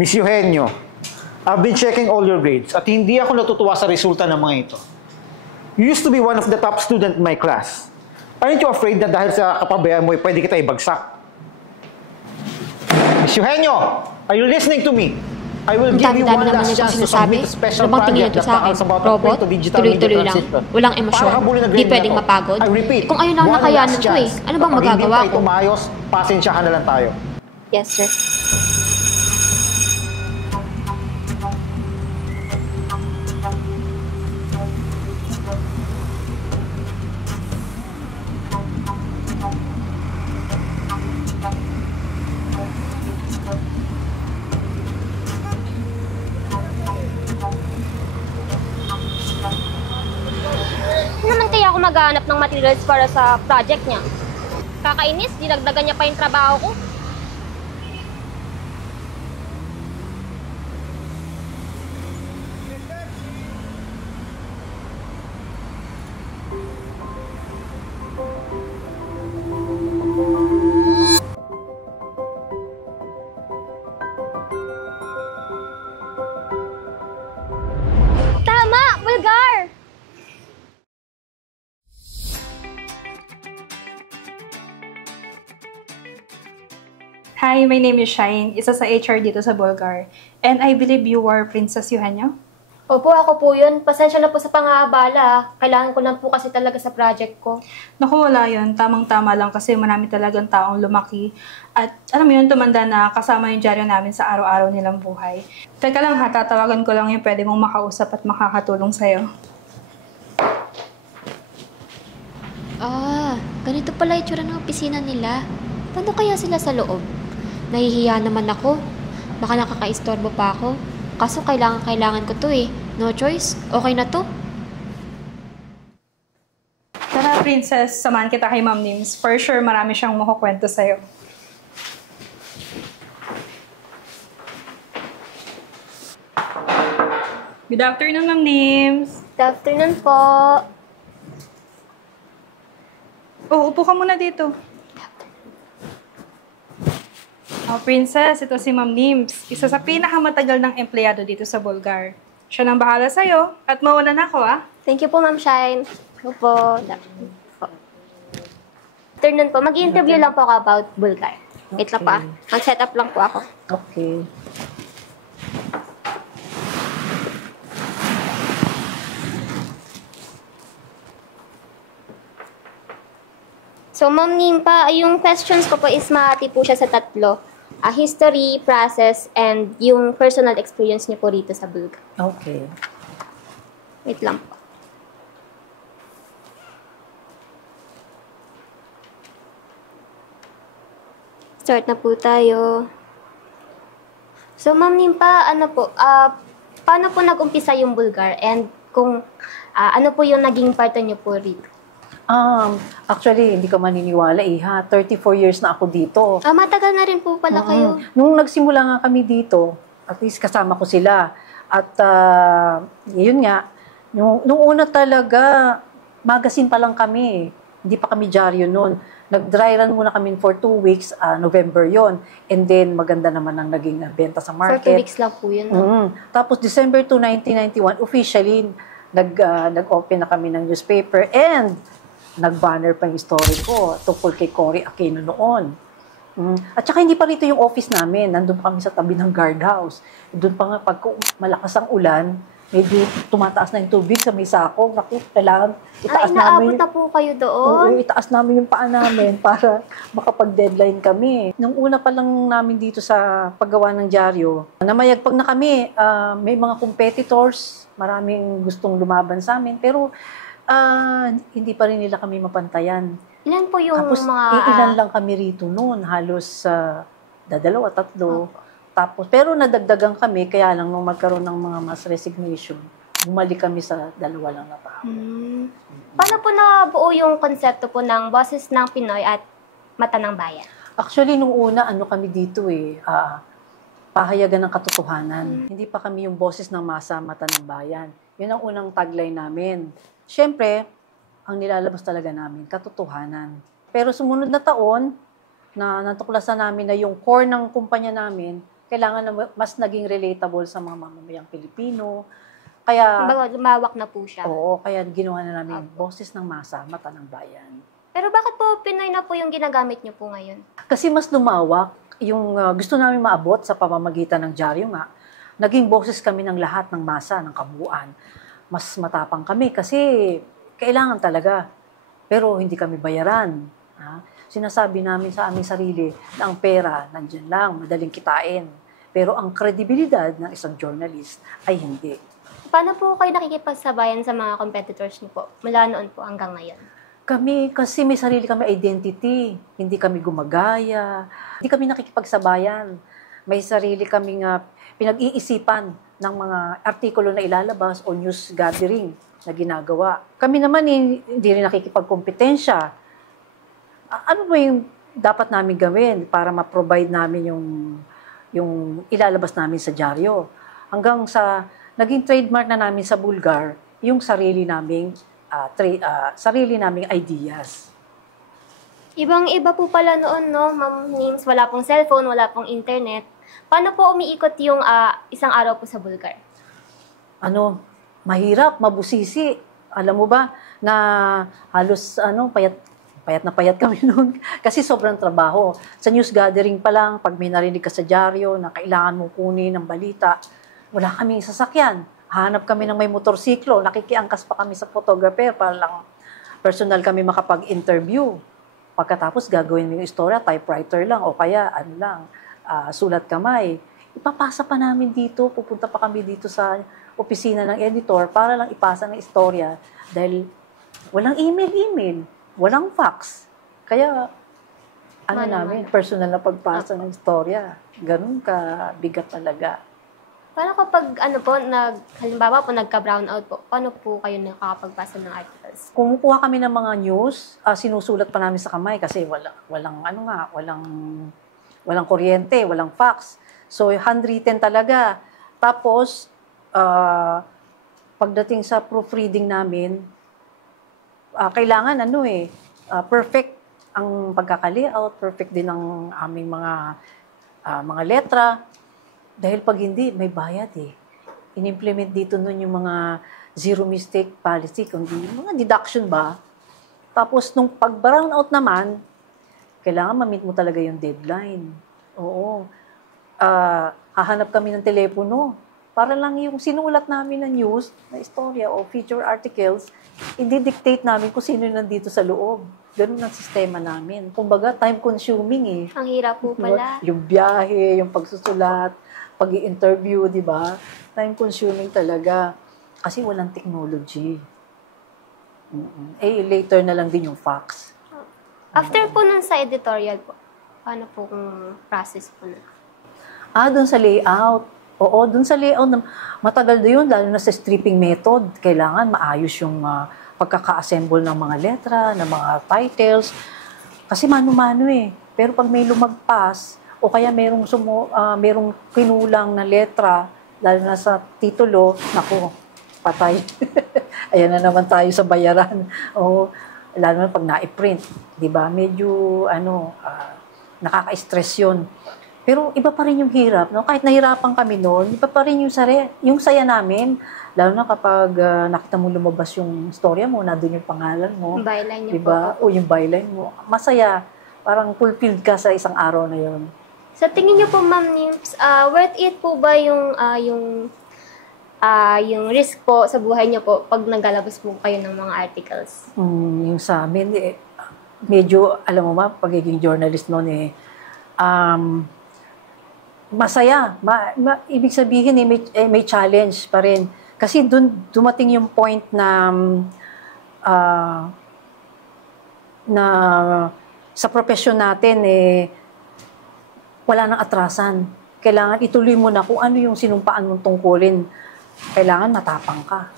Miss Eugenio, I've been checking all your grades at hindi ako natutuwa sa resulta ng mga ito. You used to be one of the top student in my class. Aren't you afraid na dahil sa kapabayaan mo, pwede kita ibagsak? Miss Eugenio, are you listening to me? I will give you one last chance to submit a special project that tackles about the point of digital media transition. Walang emosyon, di pwedeng mapagod. I repeat, Kung ayun lang nakayanan ko eh, ano bang magagawa ko? Hindi pa ito maayos, pasensyahan na lang tayo. Yes, sir. Naman kaya ako maghanap ng materials para sa project niya? Kakainis, dinagdagan niya pa yung trabaho ko. Tama! Vulgar! Hi, my name is Shine, isa sa HR dito sa Bulgar. And I believe you are Princess Eugenio? Opo, ako po yun. Pasensya na po sa pang-aabala. Kailangan ko lang po kasi talaga sa project ko. Naku, wala yun. Tamang-tama lang kasi marami talagang taong lumaki. At alam mo yun, tumanda na kasama yung dyaryo namin sa araw-araw nilang buhay. Teka lang ha, tatawagan ko lang yung pwede mong makausap at makakatulong sa'yo. Ah, ganito pala yung tsura ng opisina nila. Paano kaya sila sa loob? Nahihiya naman ako. Baka nakaka-istorbo pa ako. Kaso kailangan ko to eh. No choice. Okay na to. Tara, Princess, samahan kita kay Ma'am Nims. For sure, marami siyang makukwento sa'yo. Good afternoon, Ma'am Nims. Good afternoon po. Oh, upo ka muna dito. Oh, Princess, ito si Ma'am Nims. Isa sa pinakamatagal ng empleyado dito sa Bulgar. Siya nang bahala sa'yo at mauna na ako, ah. Thank you po, Ma'am Shine. Opo. Afternoon po. Mag-interview lang po ako about Bulgar. Wait lang pa. Mag-set up lang po ako. Okay. So, Ma'am Nimpa, yung questions ko po is mahati po siya sa tatlo. History, process, and yung personal experience niyo po rito sa Bulgar. Okay. Wait lang po. Start na po tayo. So, Ma'am Nimpa, paano po nag-umpisa yung Bulgar? And kung ano po yung naging part niyo po rito? Actually, hindi ka maniniwala ha. 34 years na ako dito. Matagal na rin po pala kayo. Nung nagsimula nga kami dito, at least kasama ko sila. At yun nga, nung una talaga, magazine pa lang kami. Hindi pa kami dyaryo noon. Nag-dry run muna kami for 2 weeks, November yon. And then, maganda naman ang naging benta sa market. For 2 weeks lang po yun. Tapos, December 2, 1991, officially, nag-open na kami ng newspaper and nag-banner pa yung story ko tungkol kay Cory Aquino noon. At saka hindi pa rito yung office namin. Nandun pa kami sa tabi ng guardhouse. Doon pa nga, pag malakas ang ulan, medyo tumataas na yung tubig sa may sako. Naku, kailangan itaas namin. Inaabot na po kayo doon? Oo, itaas namin yung paa namin para makapag-deadline kami. Nung una pa lang namin dito sa paggawa ng dyaryo, namayagpag na kami. May mga competitors, maraming gustong lumaban sa amin. Pero hindi pa rin nila kami mapantayan. Ilan po yung Tapos, ilan lang kami rito noon. Halos dalawa, tatlo. Tapos, pero nadagdagan kami, kaya lang nung magkaroon ng mga mass resignation, bumalik kami sa dalawa lang na tao. Paano po nabuo yung konsepto po ng Boses ng Pinoy at Mata ng Bayan? Actually, nung una, kami dito pahayagan ng katotohanan. Hindi pa kami yung boses ng masa, mata ng bayan. Yun ang unang tagline namin. Siyempre, ang nilalabas talaga namin, katotohanan. Pero sumunod na taon, na natuklasan namin na yung core ng kumpanya namin, kailangan na mas naging relatable sa mga mamamayang Pilipino. Kaya, Kumbaga, lumawak na po siya. oo, kaya ginawa na namin Boses ng Masa, Mata ng Bayan. Pero bakit po Pinoy na po yung ginagamit niyo po ngayon? Kasi mas lumawak yung gusto namin maabot sa pamamagitan ng dyaryo nga. Naging boses kami ng lahat ng masa, ng kabuuan. Mas matapang kami kasi kailangan talaga. Pero hindi kami bayaran. Ha? Sinasabi namin sa aming sarili na ang pera nandiyan lang, madaling kitain. Pero ang kredibilidad ng isang journalist ay hindi. Paano po kayo nakikipagsabayan sa mga competitors niyo po mula noon po hanggang ngayon? Kami, kasi may sarili kami identity. Hindi kami gumagaya. Hindi kami nakikipagsabayan. May sarili kaming pinag-iisipan ng mga artikulo na ilalabas o news gathering na ginagawa. Kami naman hindi rin nakikipagkompetensya. Ano ba yung dapat namin gawin para ma-provide namin yung ilalabas namin sa dyaryo? Hanggang sa naging trademark na namin sa Bulgar, yung sarili naming ideas. Ibang-iba po pala noon, no, Ma'am Nims? Wala pong cellphone, wala pong internet. Paano po umiikot yung isang araw po sa Bulgar? Mahirap, mabusisi. Alam mo ba na halos payat kami noon kasi sobrang trabaho. Sa news gathering pa lang, pag may narinig ka sa dyaryo na kailangan mong kunin ng balita, wala kaming sasakyan. Hanap kami ng may motorsiklo, nakikiangkas pa kami sa photographer para lang personal kami makapag-interview. Pagkatapos gagawin mo yung istorya, typewriter lang o kaya sulat kamay. Ipapasa pa namin dito, pupunta pa kami dito sa opisina ng editor para lang ipasa ng istorya dahil walang email, walang fax. Kaya namin, personal na pagpasa ng istorya. Ganun ka bigat talaga. Paano kapag, halimbawa po, nagka-brownout po, paano po kayo nakakapagbasa ng articles? Kumukuha kami ng mga news, sinusulat pa namin sa kamay kasi walang kuryente, walang fax. So, handwritten talaga. Tapos, pagdating sa proofreading namin, kailangan perfect ang pagkaka-layout, perfect din ang aming mga letra. Dahil pag hindi, may bayad eh. In-implement dito nun yung mga zero mistake policy, kundi mga deduction ba. Tapos nung pag-brown out naman, kailangan ma-meet mo talaga yung deadline. Oo. Hahanap kami ng telepono para lang yung sinulat namin na news, na istorya o feature articles, i-dictate namin kung sino nandito sa loob. Ganun ang sistema namin. Kumbaga, time-consuming eh. Ang hirap po pala. Yung biyahe, yung pagsusulat, pag-i-interview, di ba? Time-consuming talaga. Kasi walang technology. Later na lang din yung fax. After po nun sa editorial po, paano po kung process po na? Doon sa layout. Oo, doon sa layout. Matagal doon yun, lalo na sa stripping method. Kailangan maayos yung pagkaka-assemble ng mga letra, ng mga titles. Kasi mano-mano eh. Pero pag may lumagpas, o kaya merong kinulang na letra, lalo na sa titulo, naku, patay. Ayan na naman tayo sa bayaran. O, lalo na pag na-print. Diba? Medyo, nakaka-stress yun. Pero iba pa rin yung hirap. No? Kahit nahirapan kami noon, iba pa rin yung saya namin. Lalo na kapag nakita mo lumabas yung storya mo, nandun yung pangalan mo. Yung byline niyo diba? po. O yung byline mo. Masaya. Parang fulfilled ka sa isang araw na yun. Sa tingin niyo po, Ma'am Nims, worth it po ba yung risk po sa buhay niyo po pag naglalabas po kayo ng mga articles? Yung sa amin, medyo, alam mo ba, pagiging journalist noon masaya. Ibig sabihin, may challenge pa rin. Kasi dumating yung point na sa profesyon natin, wala nang atrasan. Kailangan ituloy mo na kung ano yung sinumpaan mong tungkulin. Kailangan matapang ka.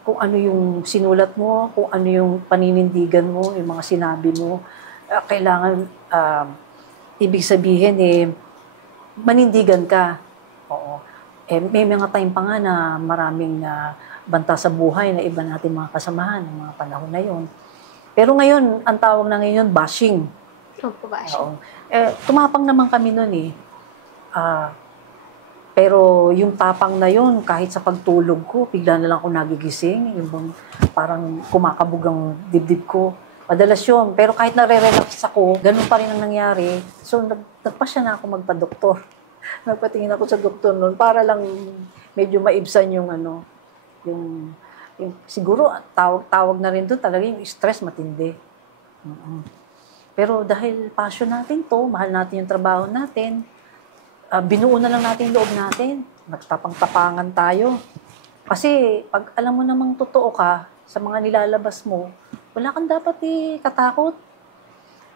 Kung ano yung sinulat mo, kung ano yung paninindigan mo, yung mga sinabi mo. Kailangan, ibig sabihin, manindigan ka. Oo. May mga time pa nga na maraming banta sa buhay na iba natin mga kasamahan ng mga panahon na yon. Pero ngayon, ang tawag na ngayon, bashing. Opo, bashing. Oo. Tumapang naman kami noon eh. Ah, pero yung tapang na yun, kahit sa pagtulog ko, bigla na lang ako nagigising. Yung bang parang kumakabog ang dibdib ko. Madalas yun. Pero kahit nare-relax ako, ganun pa rin ang nangyari. So, nagpasya na ako magpa-doktor. Nagpatingin ako sa doktor noon para lang medyo maibsan yung yung siguro tawag na rin doon talaga yung stress matindi. Pero dahil passion natin to, mahal natin yung trabaho natin, binuo na lang natin yung loob natin. Magtapang-tapangan tayo. Kasi pag alam mo namang totoo ka sa mga nilalabas mo, wala kang dapat katakot.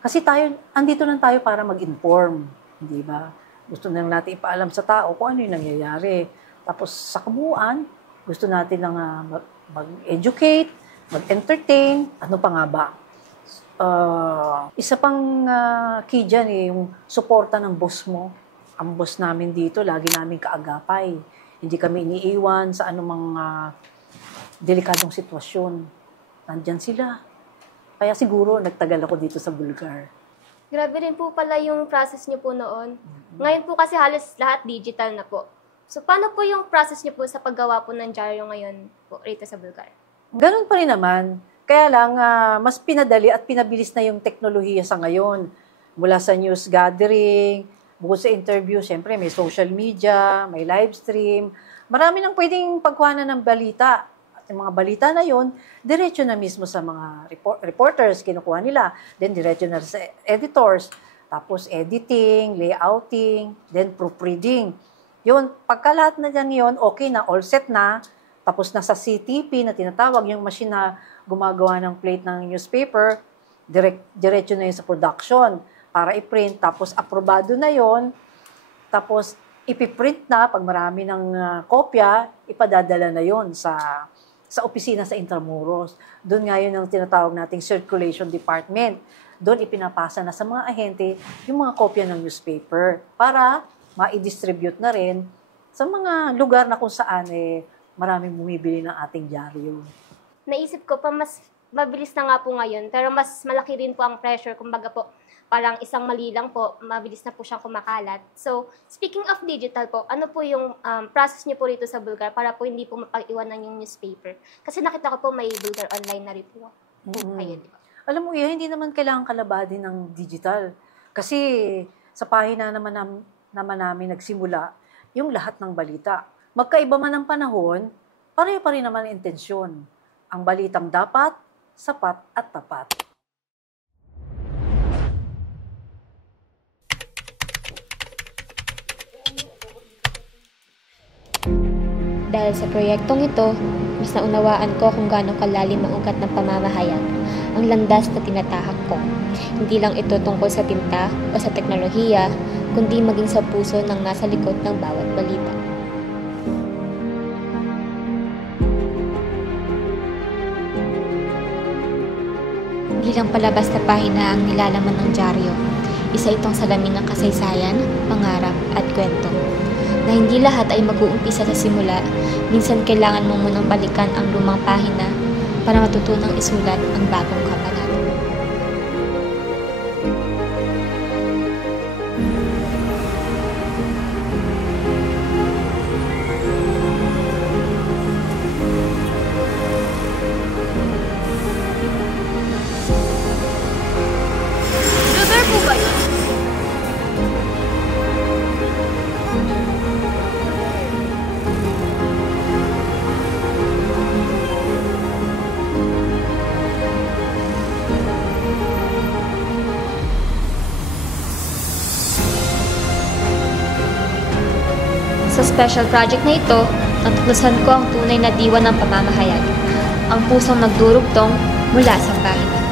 Kasi andito lang tayo para mag-inform. Di ba? Gusto na lang natin ipaalam sa tao kung ano yung nangyayari. Tapos sa kabuuan, gusto natin lang mag-educate, mag-entertain, ano pa nga ba? Isa pang key dyan yung suporta ng boss mo. Ang boss namin dito, lagi namin kaagapay. Hindi kami iniiwan sa anumang delikadong sitwasyon. Nandyan sila. Kaya siguro nagtagal ako dito sa Bulgar. Grabe rin po pala yung process niyo po noon. Ngayon po kasi halos lahat digital na po. So, paano po yung process niyo po sa paggawa po ng dyaryo ngayon po rito sa Bulgar? Ganun pa rin naman. Kaya lang, mas pinadali at pinabilis na yung teknolohiya sa ngayon. Mula sa news gathering, bukod sa interview, syempre may social media, may live stream. Marami nang pwedeng pagkuhanan ng balita. At yung mga balita na yon, diretso na mismo sa mga reporters, kinukuha nila. Then diretso na sa editors. Tapos editing, layouting, then proofreading. Yun, pagka lahat na dyan yun, okay na, all set na. Tapos nasa CTP na tinatawag, yung machine na gumagawa ng plate ng newspaper, diretso na yun sa production para i-print. Tapos aprobado na yun. Tapos ipiprint na, pag marami ng kopya, ipadadala na yun sa opisina sa Intramuros. Doon nga yun ang tinatawag nating circulation department. Doon ipinapasa na sa mga ahente yung mga kopya ng newspaper para ma-distribute na rin sa mga lugar na kung saan maraming bumibili ng ating dyaryo. Naisip ko pa mas mabilis na nga po ngayon, pero mas malaki rin po ang pressure. Kumbaga po, parang isang mali lang po, mabilis na po siyang kumakalat. So, speaking of digital po, ano po yung process niyo po rito sa Bulgar para po hindi po mapag-iwanan yung newspaper? Kasi nakita ko po may Bulgar online na rin po. Ayun, di ba? Alam mo, hindi naman kailangan kalabadin ng digital. Kasi sa pahina naman namin nagsimula yung lahat ng balita. Magkaiba man ang panahon, pareho pa rin naman ang intensyon. Ang balitang dapat, sapat at tapat. Dahil sa proyektong ito, mas naunawaan ko kung gaano kalalim ang ugat ng pamamahayag, ang landas na tinatahak ko. Hindi lang ito tungkol sa tinta o sa teknolohiya, kundi maging sa puso ng nasa likod ng bawat balita. Hindi lang palabas na pahina ang nilalaman ng dyaryo. Isa itong salamin ng kasaysayan, pangarap at kwento. Na hindi lahat ay mag-uumpisa sa simula, minsan kailangan mo munang balikan ang lumang pahina para matutunang isulat ang bagong kabanata. Lugar po ba yun? Sa special project na ito, natuklasan ko ang tunay na diwa ng pamamahayag, ang pusong nagdurugtong mula sa pahina.